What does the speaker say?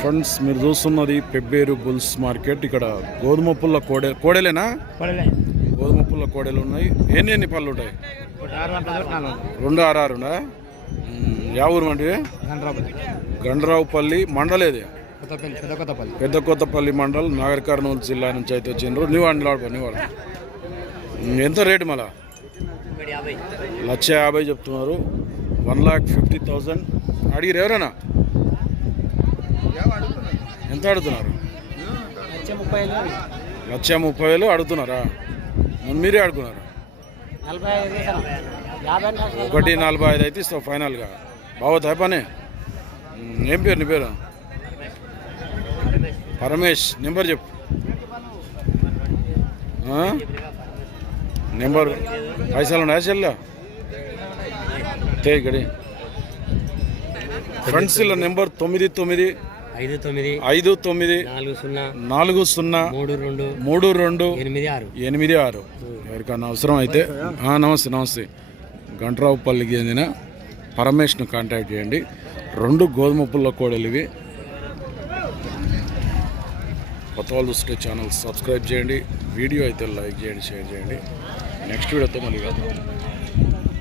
Friends మీరు చూస్తున్నది Pebbair bulls market. ఇక్కడ గోధుమ పుల్ల కోడే కోడేలేనా? గోధుమ పుల్ల కోడేలు ఉన్నాయి. ఎన్ని ఎన్ని పళ్ళు ఉంటాయి? రెండు ఆరు ఆరునా మ్మ్. యా ఊరు గండ్రాపల్లి గండ్రావుపల్లి. మండలేది పెద్ద కొత్తపల్లి. మండల్ నాగర్ కర్నూలు జిల్లా నుంచి అయితే వచ్చిండ్రు. నువ్వు అండి నువ్వు ఎంత రేటు మళ్ళా? లక్ష యాభై చెప్తున్నారు. One lakh fifty thousand. అడిగిరు ఎవరైనా? ఎంత అడుగుతున్నారు? లక్ష ముప్పై వేలు. అడుగుతున్నారా? మరి అడుగుతున్నారు. ఒకటి నలభై ఐదు అయితే ఇస్తావు ఫైనల్గా. బాగుతాయి పని? ఏం పేరు నీ పేరు? పరమేష్. నెంబర్ చెప్పు? నెంబర్ పైసలు ఉన్నాయా చెల్లా? తే ఇక్కడి. ఫ్రెండ్స్ ఇలా నెంబర్ తొమ్మిది తొమ్మిది ఐదు తొమ్మిది ఐదు తొమ్మిది నాలుగు సున్నా నాలుగు సున్నా మూడు రెండు మూడు రెండు ఎనిమిది ఆరు. ఎనిమిది ఆరు. ఎవరికన్నా అవసరం అయితే ఆ, నమస్తే నమస్తే. గంట్రావుపల్లికి చెందిన పరమేష్ను కాంటాక్ట్ చేయండి. రెండు గోధుమ పుల్ల కోడలు ఇవి కొత్త వాళ్ళు చూస్తే ఛానల్ సబ్స్క్రైబ్ చేయండి. వీడియో అయితే లైక్ చేయండి షేర్ చేయండి. నెక్స్ట్ వీడియోతో మళ్ళీ కలుద్దాం.